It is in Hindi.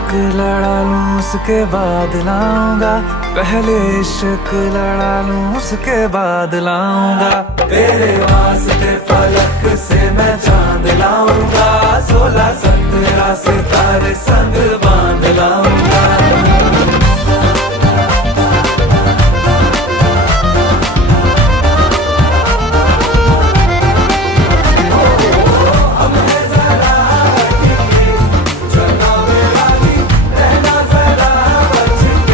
इश्क लड़ा लूं उसके बाद लाऊंगा, पहले इश्क लड़ा लूं उसके बाद लाऊंगा। तेरे वास्ते फलक से मैं चांद लाऊंगा, 16 17 सितारे संग बांध लाऊंगा।